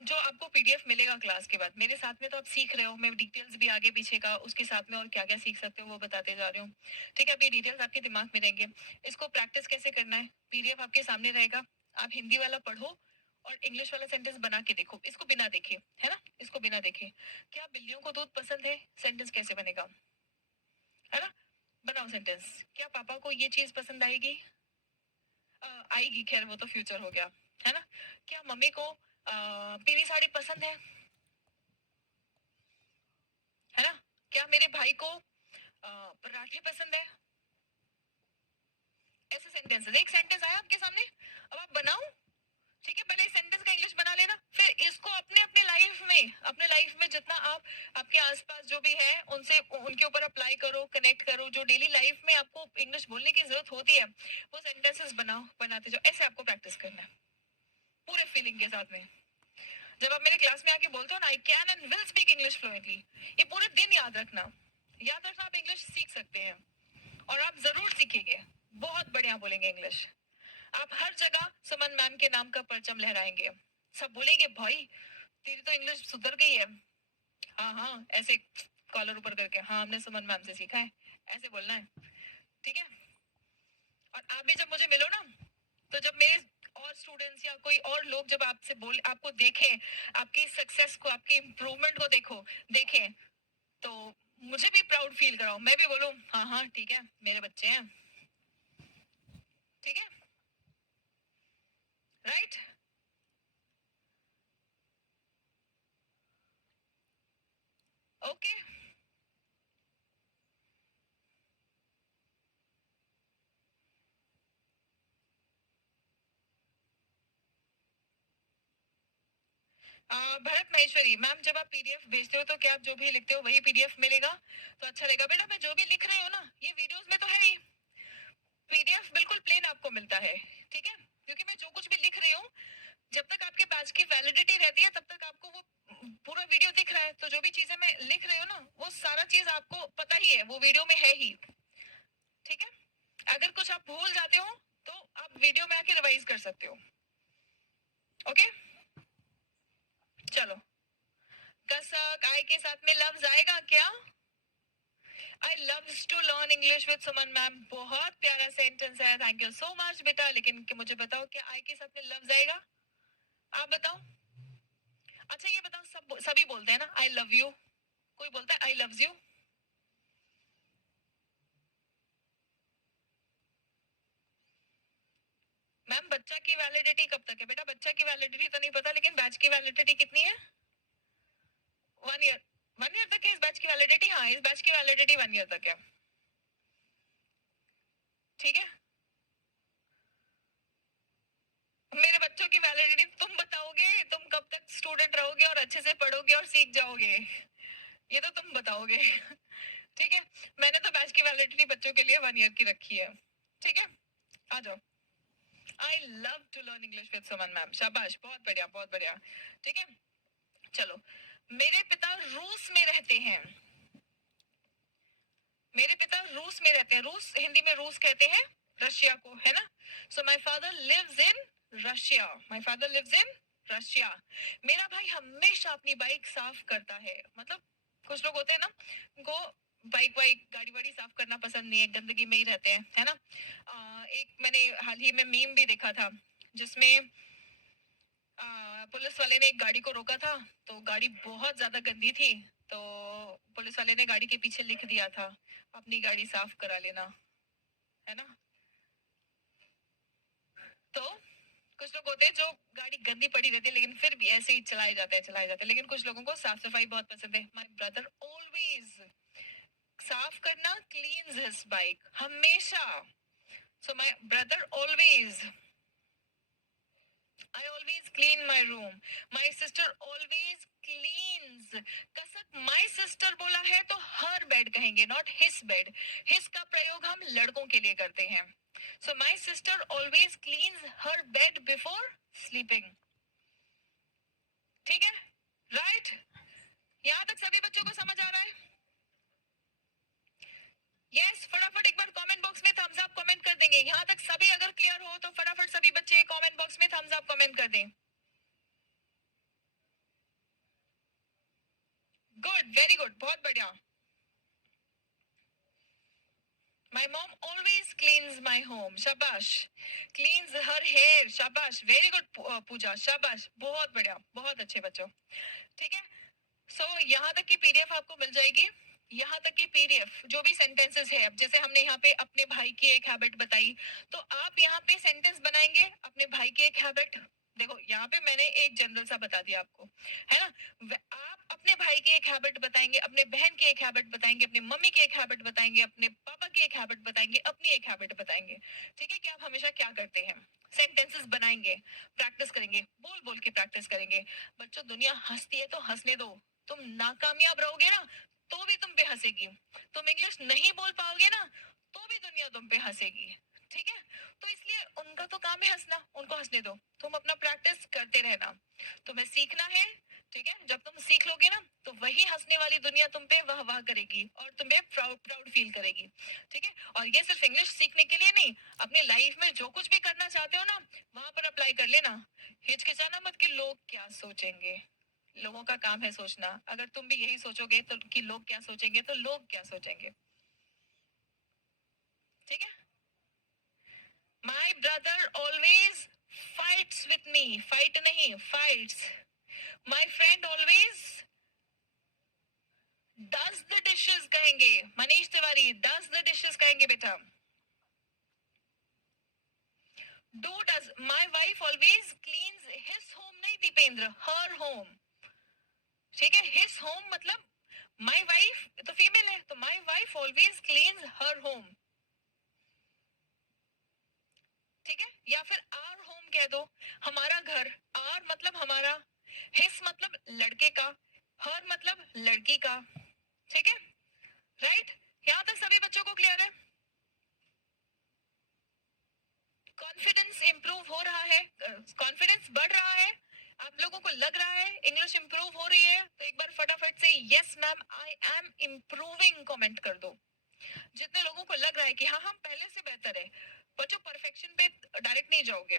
जो आपको पीडीएफ मिलेगा क्लास के बाद मेरे साथ में, तो आप सीख रहे हो, मैं डिटेल्स भी आगे पीछे का उसके साथ में और क्या क्या सीख सकते हो वो बताते जा रही हूँ। ठीक है, अब ये डिटेल्स आपके दिमाग में रहेंगे। इसको प्रैक्टिस कैसे करना है, पीडीएफ आपके सामने रहेगा, आप हिंदी वाला पढ़ो और इंग्लिश वाला सेंटेंस बना के देखो, इसको बिना देखे, है ना, इसको बिना देखे। क्या बिल्लियों को दूध पसंद है, सेंटेंस कैसे बनेगा, है ना। बनाओ सेंटेंस, क्या पापा को ये चीज पसंद आएगी, आएगी, खैर वो तो फ्यूचर हो गया, है ना। क्या मम्मी को पीली साड़ी पसंद है ना। क्या मेरे भाई को पराठे पसंद है। ऐसे सेंटेंसेस, एक सेंटेंस आया आपके सामने, अब आप बनाओ। ठीक है, पहले इस सेंटेंस का इंग्लिश बना लेना, फिर इसको अपने अपने लाइफ में, अपने लाइफ में जितना आप आपके आसपास जो भी है उनसे उनके ऊपर अप्लाई करो, कनेक्ट करो, जो डेली लाइफ में आपको इंग्लिश बोलने की जरूरत होती है वो सेंटेंसेस बनाओ, बनाते जाओ। ऐसे आपको प्रैक्टिस करना है पूरे फीलिंग के साथ में। जब आप मेरे क्लास में आके बोलते हो ना I can and will speak English fluently, ये पूरे दिन याद रखना, याद रखना, आप इंग्लिश सीख सकते हैं और आप जरूर सीखेंगे, बहुत बढ़िया बोलेंगे इंग्लिश। आप हर जगह सुमन मैम के नाम का परचम लहराएंगे, सब बोलेंगे भाई तेरी तो इंग्लिश सुधर गई है। हाँ हाँ, ऐसे कॉलर ऊपर करके, हाँ हमने सुमन मैम से सीखा है, ऐसे बोलना है। ठीक है, और आप भी जब मुझे मिलो ना, तो जब मेरे और स्टूडेंट्स या कोई और लोग जब आपसे बोल आपको देखें, आपकी सक्सेस को, आपकी इम्प्रूवमेंट को देखें, तो मुझे भी प्राउड फील कराओ, मैं भी बोलूं हाँ हाँ ठीक है मेरे बच्चे हैं। ठीक है, right. Okay, Bharat Maheshwari ma'am, जब आप पीडीएफ भेजते हो तो क्या आप जो भी लिखते हो वही पीडीएफ मिलेगा, तो अच्छा लगेगा। बेटा मैं जो भी लिख रही हूँ ना ये वीडियोस में तो है ही, पीडीएफ बिल्कुल प्लेन आपको मिलता है। ठीक है, क्योंकि मैं जो कुछ भी लिख रही हूँ जब तक आपके बैच की वैलिडिटी रहती है तब तक आपको वो पूरा वीडियो दिख रहा है, तो जो भी चीजें मैं लिख रही हूँ ना वो सारा चीज आपको पता ही है, वो वीडियो में है ही। ठीक है, अगर कुछ आप भूल जाते हो तो आप वीडियो में आके रिवाइज कर सकते हो। ओके, चलो, कसक आई के साथ में लफ्ज आएगा क्या। I love to learn English with Suman ma'am, बहुत प्यारा सेंटेंस है, थैंक यू सो मच बेटा। लेकिन मुझे बताओ क्या आई के साथ में लफ्ज आएगा, आप बताओ। अच्छा ये बताओ, सभी बोलते हैं ना आई लव यू, कोई बोलता है आई लव यू। मैम बच्चा की वैलिडिटी कब तक है बेटा, बच्चा की वैलिडिटी तो नहीं पता, लेकिन बैच की वैलिडिटी कितनी है, 1 ईयर। 1 ईयर तक है इस बैच की वैलिडिटी, हाँ इस बैच की वैलिडिटी 1 ईयर तक है। ठीक है, मेरे बच्चों की वैलिडिटी तुम बताओगे, तुम कब तक स्टूडेंट रहोगे और अच्छे से पढ़ोगे और सीख जाओगे, ये तो तुम बताओगे। ठीक है, मैंने तो बैच की वैलिडिटी बच्चों के लिए 1 ईयर की रखी है। ठीक है, आ जाओ। I love to learn English with Suman ma'am, शाबाश, बहुत बढ़िया बहुत बढ़िया। ठीक है, चलो, मेरे पिता रूस में रहते हैं, मेरे पिता रूस में रहते हैं, रूस हिंदी में रूस कहते हैं रशिया को, है ना। So my father lives in Russia, my father lives in Russia. मेरा भाई हमेशा अपनी बाइक साफ करता है, मतलब कुछ लोग होते हैं ना उनको बाइक वाइक गाड़ी वाड़ी साफ करना पसंद नहीं है, गंदगी में ही रहते हैं, है ना। एक मैंने हाल ही में मीम भी देखा था जिसमें पुलिस वाले ने एक गाड़ी को रोका था, तो गाड़ी बहुत ज्यादा गंदी थी, तो पुलिस वाले ने गाड़ी के पीछे लिख दिया था, अपनी गाड़ी साफ करा लेना, है ना। तो कुछ लोग होते हैं जो गाड़ी गंदी पड़ी रहती है लेकिन फिर भी ऐसे ही चलाए जाते हैं, लेकिन कुछ लोगों को साफ सफाई बहुत पसंद है। माय ब्रदर ऑलवेज साफ करना, क्लीन्स हिज बाइक हमेशा। So my brother always, I always clean my room. My sister always cleans. कसक my sister बोला है तो her bed कहेंगे, not his bed. His का प्रयोग हम लड़कों के लिए करते हैं. So my sister always cleans her bed before sleeping. ठीक है? Right? यहाँ तक सभी बच्चों को समझ आ रहा है? यस, फटाफट एक बार कमेंट बॉक्स में थम्स अप कमेंट कर देंगे। यहाँ तक सभी अगर क्लियर हो तो फटाफट सभी बच्चे कमेंट बॉक्स में थम्स अप कमेंट कर दें। गुड, वेरी गुड, बहुत बढ़िया। My mom always cleans my home. शाबाश. Cleans her hair. शाबाश. Very good पूजा. शाबाश. बहुत बढ़िया. बहुत अच्छे बच्चों. ठीक है. So यहाँ तक की पीडीएफ आपको मिल जाएगी। यहाँ तक की पीडीएफ जो भी सेंटेंसेस है, अब जैसे हमने यहाँ पे अपने भाई की एक हैबिट बताई, तो आप यहाँ पे सेंटेंस बनाएंगे अपने भाई की एक हैबिट। देखो यहाँ पे मैंने एक जनरल सा बता दिया आपको, है ना। आप अपने भाई की एक हैबिट बताएंगे, अपने बहन की एक हैबिट बताएंगे, अपनी मम्मी की एक हैबिट बताएंगे, अपने पापा की एक हैबिट बताएंगे, अपनी एक हैबिट बताएंगे। ठीक है कि आप हमेशा क्या करते हैं, सेंटेंसेस बनाएंगे, प्रैक्टिस करेंगे, बोल बोल के प्रैक्टिस करेंगे। बच्चों दुनिया हंसती है तो हंसने दो, तुम नाकामयाब रहोगे ना तो भी तुम पे हंसेगी, तुम इंग्लिश नहीं बोल पाओगे ना तो भी दुनिया तुम पे हंसेगी। ठीक है, तो इसलिए उनका तो काम है हंसना, उनको हंसने दो, तुम अपना प्रैक्टिस करते रहना। तुम्हें सीखना है, ठीक है। जब तुम सीख लोगे ना तो वही हंसने वाली दुनिया तुम पे वाह वाह करेगी और तुम्हें प्राउड प्राउड फील करेगी। ठीक है, और ये सिर्फ इंग्लिश सीखने के लिए नहीं, अपनी लाइफ में जो कुछ भी करना चाहते हो ना वहां पर अप्लाई कर लेना। हिचकिचाना मत कि लोग क्या सोचेंगे, लोगों का काम है सोचना। अगर तुम भी यही सोचोगे तो कि लोग क्या सोचेंगे, तो लोग क्या सोचेंगे। ठीक है। My brother always fights with me, fight नहीं fights. My friend always does the dishes कहेंगे, Manish Tiwari does the dishes कहेंगे बेटा। Do does, my wife always cleans his home, नहीं दीपेंद्र, हर होम। ठीक है, हिज होम मतलब माई वाइफ तो फीमेल है, तो माई वाइफ ऑलवेज क्लीन्स हर होम। ठीक है, या फिर आर होम कह दो, हमारा घर। आर मतलब हमारा, हिस मतलब लड़के का, हर मतलब लड़की का। ठीक है, राइट। यहाँ तक सभी बच्चों को क्लियर है? कॉन्फिडेंस इंप्रूव हो रहा है, कॉन्फिडेंस बढ़ रहा है, आप लोगों को लग रहा है इंग्लिश इंप्रूव हो रही है, तो एक बार फटाफट से yes ma'am I am improving comment कर दो। जितने लोगों को लग रहा है कि हाँ हम पहले से बेहतर है, बच्चों परफेक्शन पे डायरेक्ट नहीं जाओगे,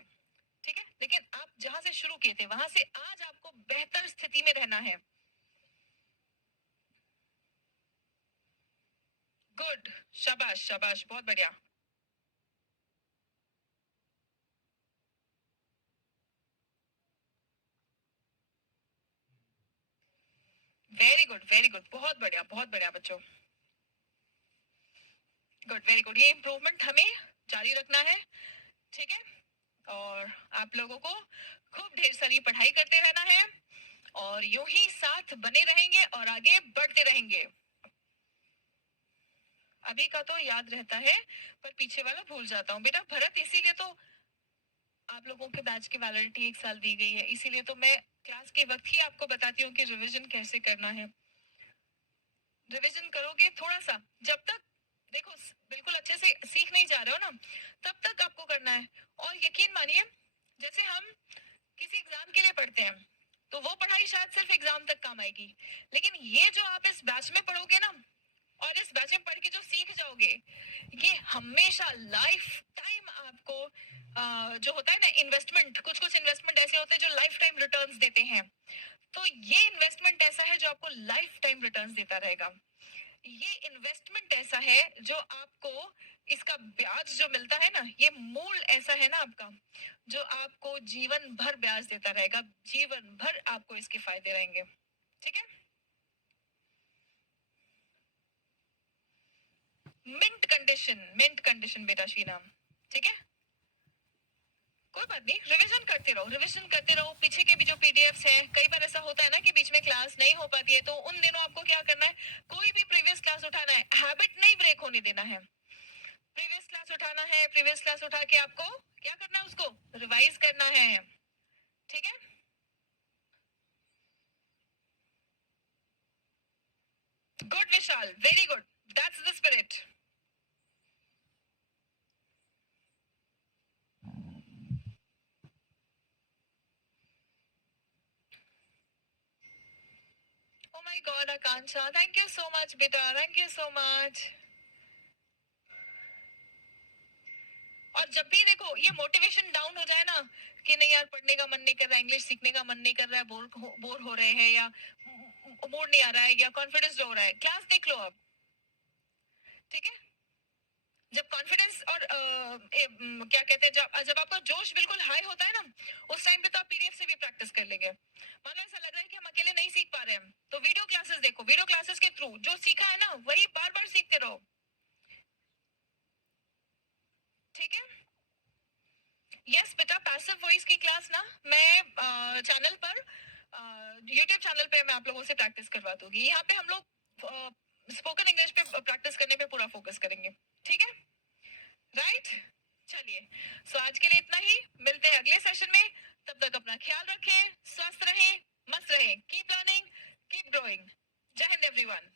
ठीक है, लेकिन आप जहां से शुरू किए थे वहां से आज आपको बेहतर स्थिति में रहना है। गुड, शाबाश शाबाश, बहुत बढ़िया। वेरी गुड वेरी गुड, बहुत बढ़िया बच्चों। Good, very good. ये इम्प्रूवमेंट हमें जारी रखना है, ठीक है। और आप लोगों को खूब ढेर सारी पढ़ाई करते रहना है और यूं ही साथ बने रहेंगे और आगे बढ़ते रहेंगे। अभी का तो याद रहता है पर पीछे वाला भूल जाता हूँ बेटा भरत, इसीलिए तो आप लोगों के बैच की वैलिडिटी 1 साल दी गई है, इसीलिए तो मैं क्लास के वक्त ही आपको बताती हूँ कि रिवीजन कैसे करना है। रिवीजन करोगे थोड़ा सा, जब तक देखो बिल्कुल अच्छे से सीख नहीं जा रहे हो ना तब तक आपको करना है। और यकीन मानिए जैसे हम किसी एग्जाम के लिए पढ़ते हैं तो वो पढ़ाई शायद सिर्फ एग्जाम तक काम आएगी, लेकिन ये जो आप इस बैच में पढ़ोगे ना और इस बैच में पढ़ के जो सीख जाओगे ये हमेशा लाइफ टाइम आपको जो होता है ना इन्वेस्टमेंट, कुछ कुछ इन्वेस्टमेंट ऐसे होते हैं जो लाइफ टाइम रिटर्न्स देते हैं, तो ये इन्वेस्टमेंट ऐसा है जो आपको लाइफ टाइम रिटर्न्स देता रहेगा। ये इन्वेस्टमेंट ऐसा है जो आपको इसका ब्याज जो मिलता है ना, ये मूल ऐसा है ना आपका, जो आपको जीवन भर ब्याज देता रहेगा, जीवन भर आपको इसके फायदे रहेंगे। ठीक है। मिंट कंडीशन बेटा शीना। ठीक है। कोई बात नहीं, रिवीजन करते रहो, रिवीजन करते रहो। पीछे के भी जो पीडीएफ्स है, कई बार ऐसा होता है ना कि बीच में क्लास नहीं हो पाती है, तो उन दिनों आपको क्या करना है, कोई भी प्रीवियस क्लास उठाना है, हैबिट नहीं ब्रेक होने देना है। प्रीवियस क्लास उठाना है, प्रीवियस क्लास उठा के आपको क्या करना है, उसको रिवाइज करना है। ठीक है। Good Vishal, very good, that's the spirit. Oh my God, Akansha, thank you so much बेटा, thank you so much। और जब भी देखो ये मोटिवेशन डाउन हो जाए ना, कि नहीं यार पढ़ने का मन नहीं कर रहा है, इंग्लिश सीखने का मन नहीं कर रहा है, बोर हो रहे हैं, या मूड नहीं आ रहा है, या कॉन्फिडेंस लो हो रहा है, क्लास देख लो अब। ठीक है। जब कॉन्फिडेंस और क्या कहते हैं, जब जब आपका जोश बिल्कुल हाई होता है ना, उस टाइम पे तो आप पीडीएफ से भी प्रैक्टिस कर लेंगे। मान लो ऐसा लग रहा है कि हम अकेले नहीं सीख पा रहे हैं, तो वीडियो क्लासेस देखो, वीडियो क्लासेस के थ्रू जो सीखा है ना, वही बार बार सीखते रहो। ठीक है। यस बेटा, पैसिव वॉइस की क्लास ना मैं चैनल पर, यूट्यूब चैनल पे मैं आप लोगों से प्रैक्टिस करवा दूंगी। यहाँ पे हम लोग स्पोकन इंग्लिश पे प्रैक्टिस करने पे पूरा फोकस करेंगे। ठीक है। राइट। चलिए, सो आज के लिए इतना ही, मिलते हैं अगले सेशन में। तब तक अपना ख्याल रखें, स्वस्थ रहें, मस्त रहें, कीप लर्निंग, कीप ग्रोइंग। जय हिंद एवरीवन।